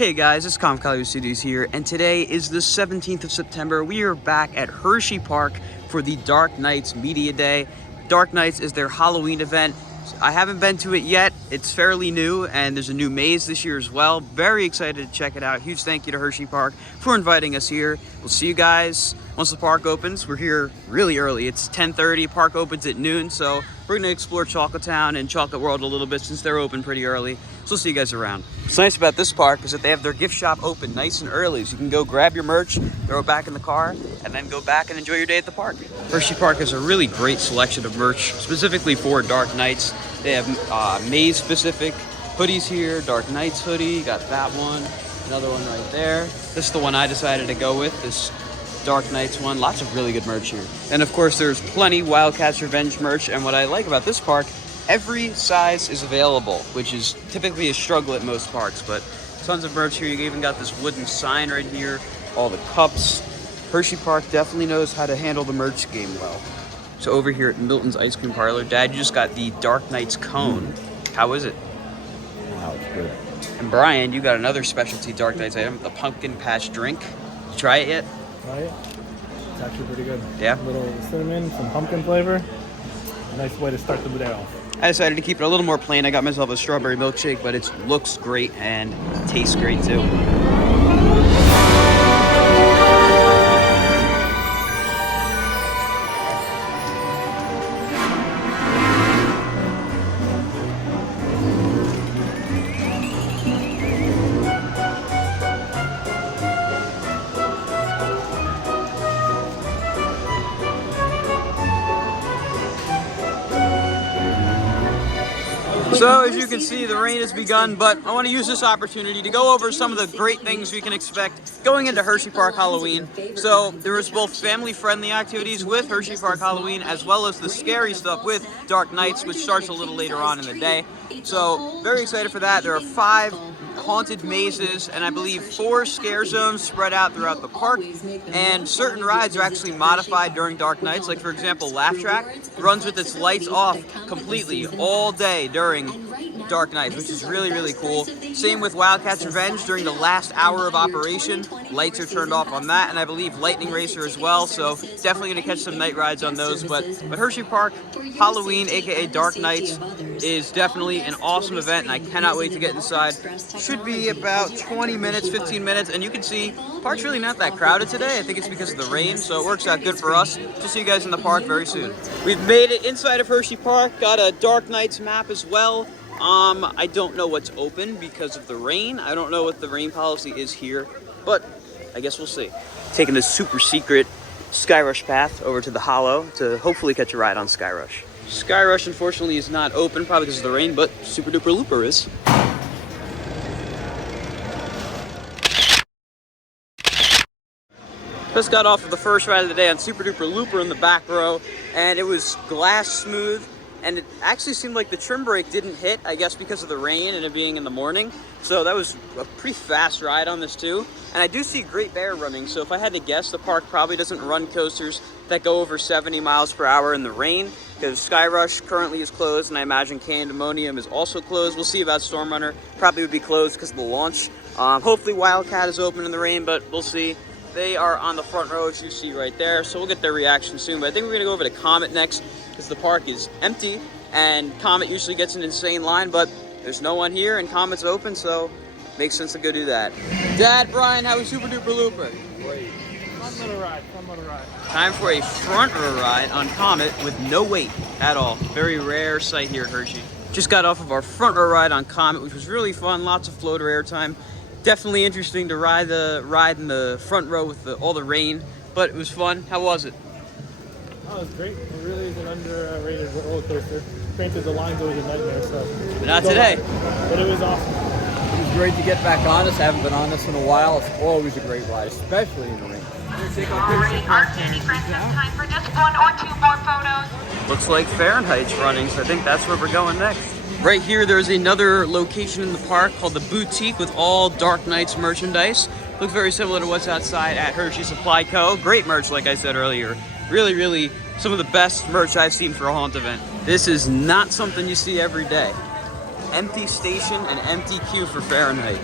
Hey guys, it's Comcalio Studios here, and today is the 17th of September. We are back at Hersheypark for the Dark Nights Media Day. Dark Nights is their Halloween event. I haven't been to it yet. It's fairly new, and there's a new maze this year as well. Very excited to check it out. Huge thank you to Hersheypark for inviting us here. We'll see you guys once the park opens. We're here really early. It's 10:30. Park opens at noon, so we're gonna explore Chocolate Town and Chocolate World a little bit since they're open pretty early. So we'll see you guys around. What's nice about this park is that they have their gift shop open nice and early, so you can go grab your merch, throw it back in the car, and then go back and enjoy your day at the park. Hersheypark has a really great selection of merch, specifically for Dark Nights. They have maze-specific hoodies here, Dark Nights hoodie, got that one, another one right there. This is the one I decided to go with, this Dark Nights one. Lots of really good merch here. And of course, there's plenty Wildcat's Revenge merch, and what I like about this park, every size is available, which is typically a struggle at most parks, but tons of merch here. You even got this wooden sign right here, all the cups. Hersheypark definitely knows how to handle the merch game well. So over here at Milton's Ice Cream Parlor, Dad, you just got the Dark Nights cone. How is it? Wow, it's good. And Brian, you got another specialty Dark Nights item, the pumpkin patch drink. Did you try it yet? Try it? It's actually pretty good. Yeah? A little cinnamon, some pumpkin flavor. Nice way to start the day off. I decided to keep it a little more plain. I got myself a strawberry milkshake, but it looks great and tastes great too. So as you can see, the rain has begun, but I want to use this opportunity to go over some of the great things we can expect going into Hersheypark Halloween. So there is both family-friendly activities with Hersheypark Halloween, as well as the scary stuff with Dark Nights, which starts a little later on in the day. So very excited for that. There are 5 haunted mazes and I believe 4 scare zones spread out throughout the park, and certain rides are actually modified during Dark Nights. Like for example, Laugh Track runs with its lights off completely all day during Dark Nights, which is really cool. Same with Wildcat's Revenge. During the last hour of operation, lights are turned off on that, and I believe Lightning Racer as well, so definitely gonna catch some night rides on those. But Hersheypark Halloween, aka Dark Nights, is definitely an awesome event, and I cannot wait to get inside. Should be about 20 minutes, 15 minutes, and you can see park's really not that crowded today. I think it's because of the rain, so it works out good for us. To see you guys in the park very soon. We've made it inside of Hersheypark, got a Dark Nights map as well. I don't know what's open because of the rain. I don't know what the rain policy is here, but I guess we'll see. Taking this super secret Skyrush path over to the Hollow to hopefully catch a ride on Skyrush. Skyrush unfortunately is not open, probably because of the rain, but Super Duper Looper is. Just got off of the first ride of the day on Super Duper Looper in the back row, and it was glass smooth, and it actually seemed like the trim brake didn't hit, I guess because of the rain and it being in the morning. So that was a pretty fast ride on this too. And I do see Great Bear running, so if I had to guess, the park probably doesn't run coasters that go over 70 miles per hour in the rain, because Skyrush currently is closed, and I imagine Candemonium is also closed. We'll see about Storm Runner. Probably would be closed because of the launch. Hopefully Wildcat is open in the rain, but we'll see. They are on the front row, as you see right there, so we'll get their reaction soon. But I think we're gonna go over to Comet next, because the park is empty, and Comet usually gets an insane line, but there's no one here, and Comet's open, so makes sense to go do that. Dad, Brian, how was Super Duper Looper? Great. Fun little ride, fun little ride. Time for a front row ride on Comet with no wait at all. Very rare sight here at Hershey. Just got off of our front row ride on Comet, which was really fun, lots of floater airtime. Definitely interesting to ride in the front row with all the rain, but it was fun. How was it? Oh, it was great. It really is an underrated roller coaster. Granted, the line's always a nightmare, so. But not today. But it was awesome. It was great to get back on this. I haven't been on this in a while. It's always a great ride, especially in the rain. Alrighty, our candy friends have time for just 1 or 2 more photos. Looks like Fahrenheit's running, so I think that's where we're going next. Right here, there's another location in the park called the Boutique with all Dark Nights merchandise. Looks very similar to what's outside at Hershey Supply Co. Great merch, like I said earlier. Really some of the best merch I've seen for a haunt event. This is not something you see every day. Empty station and empty queue for Fahrenheit.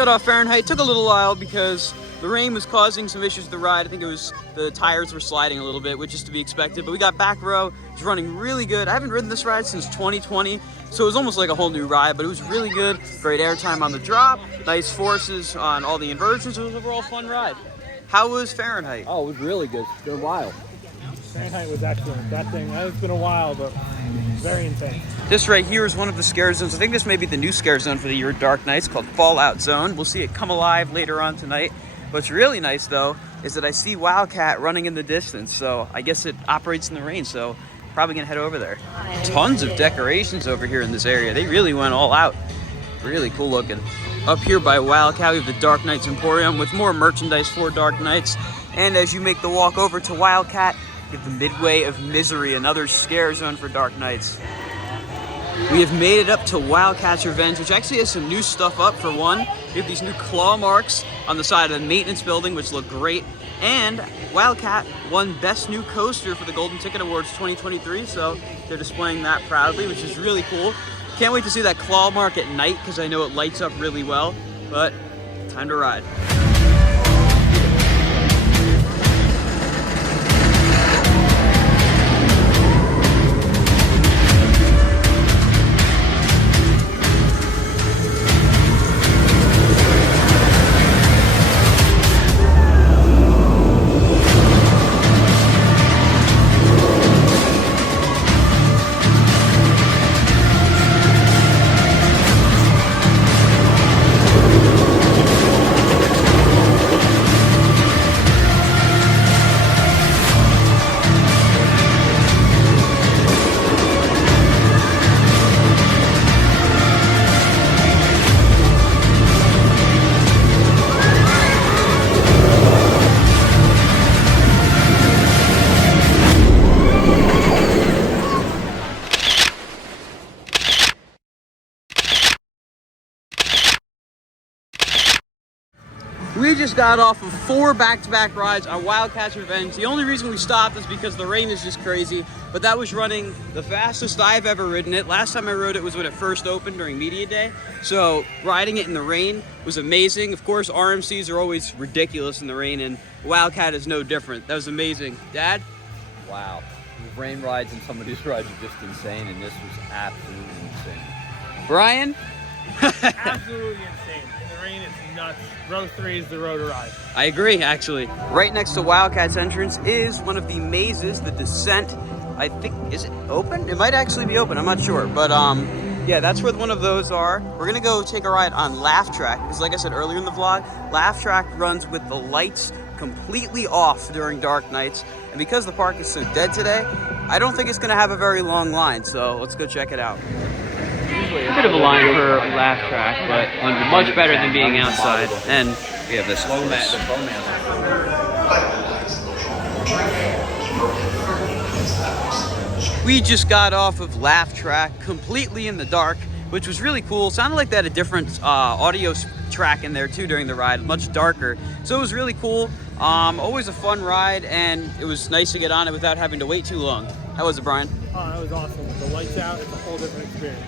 got off Fahrenheit. Took a little while because the rain was causing some issues with the ride. I think it was the tires were sliding a little bit, which is to be expected. But we got back row. It's running really good. I haven't ridden this ride since 2020, so it was almost like a whole new ride, but it was really good. Great airtime on the drop, nice forces on all the inversions. It was an overall fun ride. How was Fahrenheit? Oh, it was really good. It's been a while. Fahrenheit was excellent. That thing, it's been a while, but very intense. This right here is one of the scare zones. I think this may be the new scare zone for the year Dark Nights, called Fallout Zone. We'll see it come alive later on tonight. What's really nice though is that I see Wildcat running in the distance, so I guess it operates in the rain, so probably gonna head over there. Tons of decorations over here in this area. They really went all out. Really cool looking. Up here by Wildcat, we have the Dark Nights Emporium with more merchandise for Dark Nights. And as you make the walk over to Wildcat, you have the Midway of Misery, another scare zone for Dark Nights. We have made it up to Wildcat's Revenge, which actually has some new stuff up. For one, we have these new claw marks on the side of the maintenance building, which look great. And Wildcat won Best New Coaster for the Golden Ticket Awards 2023, so they're displaying that proudly, which is really cool. Can't wait to see that claw mark at night because I know it lights up really well, but time to ride. We just got off of 4 back-to-back rides on Wildcat's Revenge. The only reason we stopped is because the rain is just crazy, but that was running the fastest I've ever ridden it. Last time I rode it was when it first opened during Media Day, so riding it in the rain was amazing. Of course, RMCs are always ridiculous in the rain, and Wildcat is no different. That was amazing. Dad? Wow. The rain rides and some of these rides are just insane, and this was absolutely insane. Brian? Absolutely insane. In the rain, it's nuts. Row 3 is the row to ride. I agree, actually. Right next to Wildcat's entrance is one of the mazes, the Descent. I think, is it open? It might actually be open, I'm not sure. But yeah, that's where one of those are. We're gonna go take a ride on Laugh Track, because like I said earlier in the vlog, Laugh Track runs with the lights completely off during dark nights. And because the park is so dead today, I don't think it's gonna have a very long line, so let's go check it out. A bit of a line for Laugh Track, but much better than being outside. And we have this. We just got off of Laugh Track completely in the dark, which was really cool. Sounded like they had a different audio track in there too during the ride, much darker. So it was really cool. Always a fun ride, and it was nice to get on it without having to wait too long. How was it, Brian? Oh, that was awesome. With the lights out, it's a whole different experience.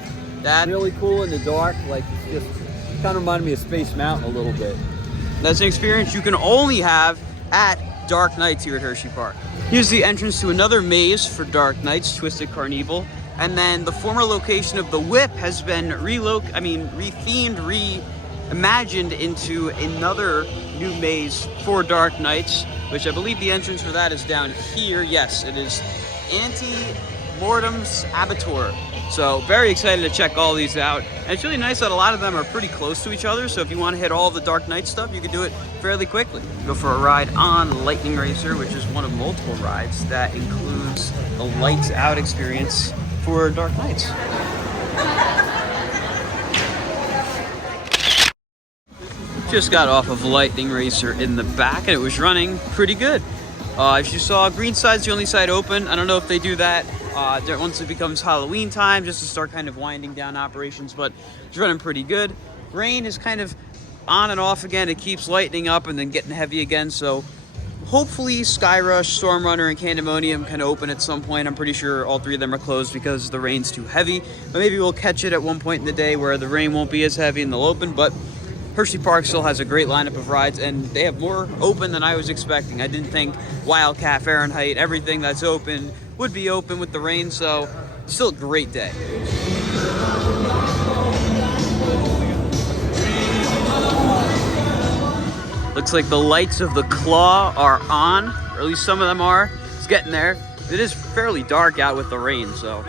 Dad? Really cool in the dark, like it's just kind of reminded me of Space Mountain a little bit. That's an experience you can only have at Dark Nights here at Hersheypark. Here's the entrance to another maze for Dark Nights, Twisted Carnival. And then the former location of the Whip has been reimagined into another new maze for Dark Nights, which I believe the entrance for that is down here. Yes, it is Anti-Mortem's Abattoir. So very excited to check all these out. And it's really nice that a lot of them are pretty close to each other. So if you want to hit all the Dark Knight stuff, you can do it fairly quickly. Go for a ride on Lightning Racer, which is one of multiple rides that includes a lights out experience for Dark Nights. Just got off of Lightning Racer in the back, and it was running pretty good. As you saw, green side's the only side open. I don't know if they do that once it becomes Halloween time, just to start kind of winding down operations, but it's running pretty good. Rain is kind of on and off again. It keeps lightening up and then getting heavy again, so hopefully Skyrush, Storm Runner, and Candemonium can open at some point. I'm pretty sure all 3 of them are closed because the rain's too heavy, but maybe we'll catch it at one point in the day where the rain won't be as heavy and they'll open. But Hersheypark still has a great lineup of rides, and they have more open than I was expecting. I didn't think Wildcat, Fahrenheit, everything that's open would be open with the rain, so still a great day. Looks like the lights of the Claw are on, or at least some of them are. It's getting there. It is fairly dark out with the rain, so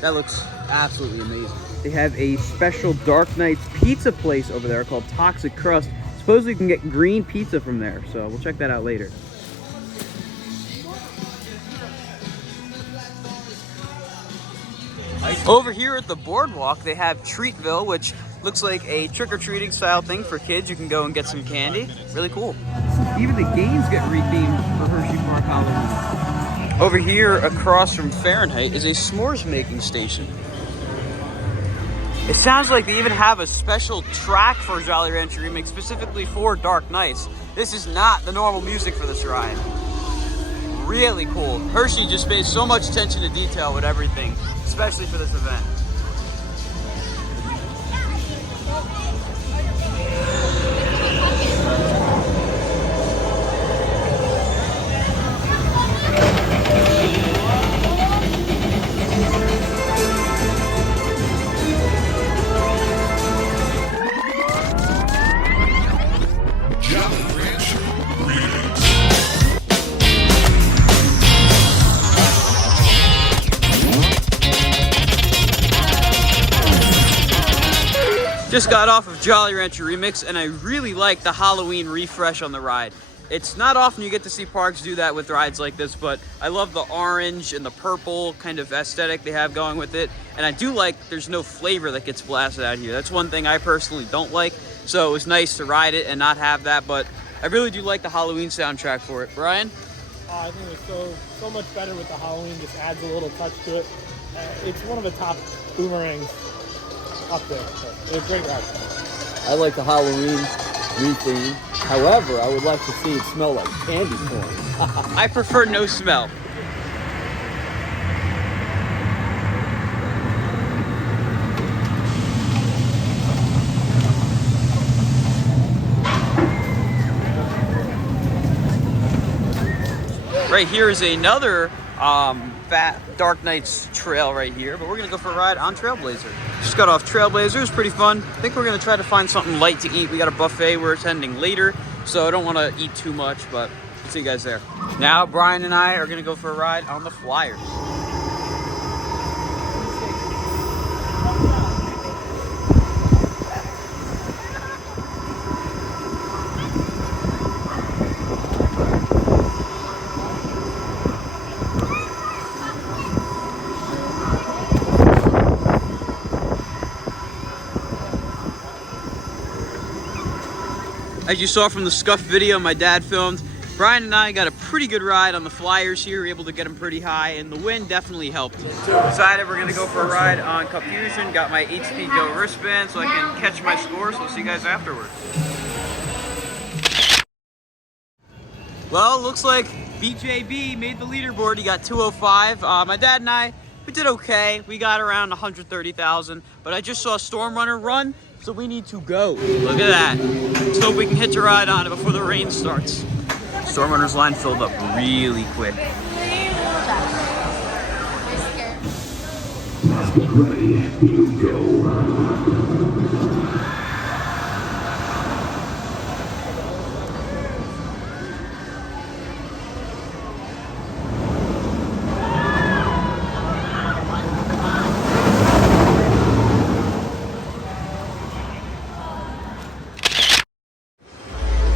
that looks absolutely amazing. They have a special Dark Nights pizza place over there called Toxic Crust. Supposedly you can get green pizza from there, so we'll check that out later. Over here at the boardwalk, they have Treatville, which looks like a trick-or-treating style thing for kids. You can go and get some candy. Really cool. Even the games get rethemed for Hersheypark Halloween. Over here, across from Fahrenheit, is a s'mores making station. It sounds like they even have a special track for Jolly Rancher Remix specifically for Dark Nights. This is not the normal music for this ride. Really cool. Hershey just pays so much attention to detail with everything, especially for this event. Just got off of Jolly Rancher Remix, and I really like the Halloween refresh on the ride. It's not often you get to see parks do that with rides like this, but I love the orange and the purple kind of aesthetic they have going with it. And I do like there's no flavor that gets blasted out here. That's one thing I personally don't like. So it was nice to ride it and not have that, but I really do like the Halloween soundtrack for it. Brian? I think it's so much better with the Halloween, just adds a little touch to it. It's one of the top boomerangs up there. So it's a great ride. I like the Halloween re-theme. However, I would like to see it smell like candy corn. I prefer no smell. Right here is another fat Dark Nights trail right here, but we're gonna go for a ride on Trailblazer. Just got off Trailblazer, it was pretty fun. I think we're gonna try to find something light to eat. We got a buffet we're attending later, so I don't wanna eat too much, but we'll see you guys there. Now, Brian and I are gonna go for a ride on the Flyers. As you saw from the scuffed video my dad filmed, Brian and I got a pretty good ride on the Flyers here. We were able to get them pretty high, and the wind definitely helped. Decided we're gonna go for a ride on Cup Fusion. Got my HP GO wristband so I can catch my score, so we'll see you guys afterwards. Well, looks like BJB made the leaderboard. He got 205. My dad and I, we did okay. We got around 130,000, but I just saw Storm Runner run, so we need to go. Look at that. Let's hope we can hitch a ride on it before the rain starts. Storm Runner's line filled up really quick. Ready to go.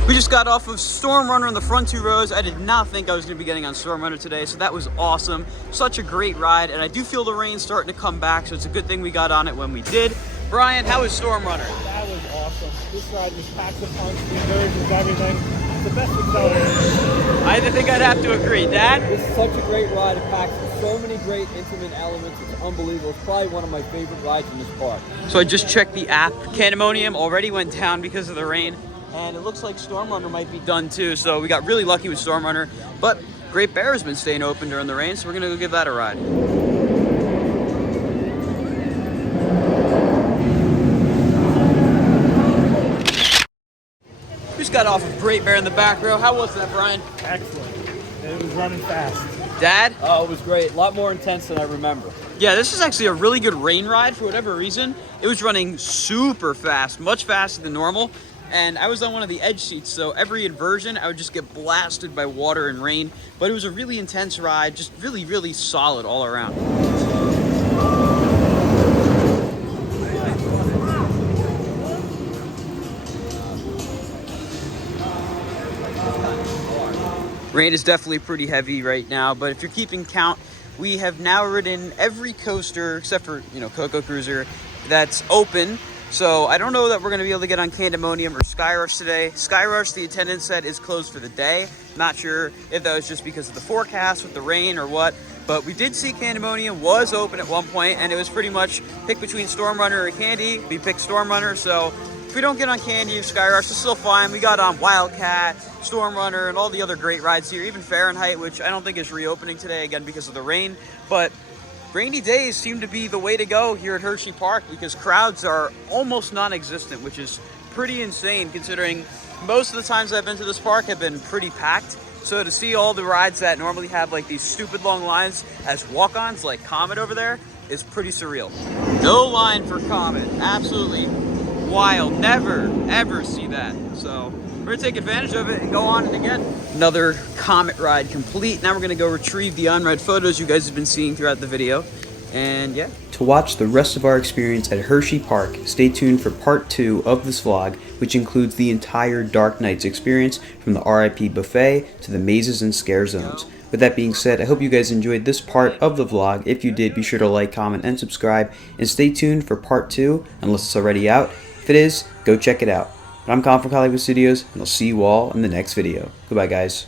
We just got off of Storm Runner on the front two rows. I did not think I was going to be getting on Storm Runner today, so that was awesome. Such a great ride, and I do feel the rain starting to come back, so it's a good thing we got on it when we did. Brian, how was Storm Runner? That was awesome. This ride just packs a punch, the inversions, everything. It's the best accelerator. I think I'd have to agree. Dad? This is such a great ride. It packs so many great intimate elements. It's unbelievable. It's probably one of my favorite rides in this park. So I just checked the app. Candemonium already went down because of the rain. And it looks like Storm Runner might be done too, so we got really lucky with Storm Runner. But Great Bear has been staying open during the rain, so we're gonna go give that a ride. Just got off of Great Bear in the back row. How was that, Brian? Excellent. It was running fast. Dad? Oh, it was great. A lot more intense than I remember. Yeah, this is actually a really good rain ride for whatever reason. It was running super fast, much faster than normal. And I was on one of the edge seats, so every inversion, I would just get blasted by water and rain. But it was a really intense ride, just really, really solid all around. Rain is definitely pretty heavy right now, but if you're keeping count, we have now ridden every coaster except for, Coco Cruiser that's open. So I don't know that we're going to be able to get on Candemonium or Skyrush today. Skyrush, the attendant said, is closed for the day. Not sure if that was just because of the forecast with the rain or what, but we did see Candemonium was open at one point, and it was pretty much pick between Storm Runner or Candy. We picked Storm Runner, so if we don't get on Candy or Skyrush, it's still fine. We got on Wildcat, Storm Runner, and all the other great rides here, even Fahrenheit, which I don't think is reopening today, again, because of the rain. But rainy days seem to be the way to go here at Hersheypark because crowds are almost non-existent, which is pretty insane considering most of the times I've been to this park have been pretty packed. So to see all the rides that normally have like these stupid long lines as walk-ons like Comet over there is pretty surreal. No line for Comet, absolutely wild. Never, ever see that. So we're gonna take advantage of it and go on it again. Another Comet ride complete. Now we're gonna go retrieve the on-ride photos you guys have been seeing throughout the video. And yeah. To watch the rest of our experience at Hersheypark, stay tuned for part 2 of this vlog, which includes the entire Dark Nights experience from the RIP buffet to the mazes and scare zones. With that being said, I hope you guys enjoyed this part of the vlog. If you did, be sure to like, comment, and subscribe. And stay tuned for part 2, unless it's already out. If it is, go check it out. But I'm Colin from Hollywood Studios, and I'll see you all in the next video. Goodbye, guys.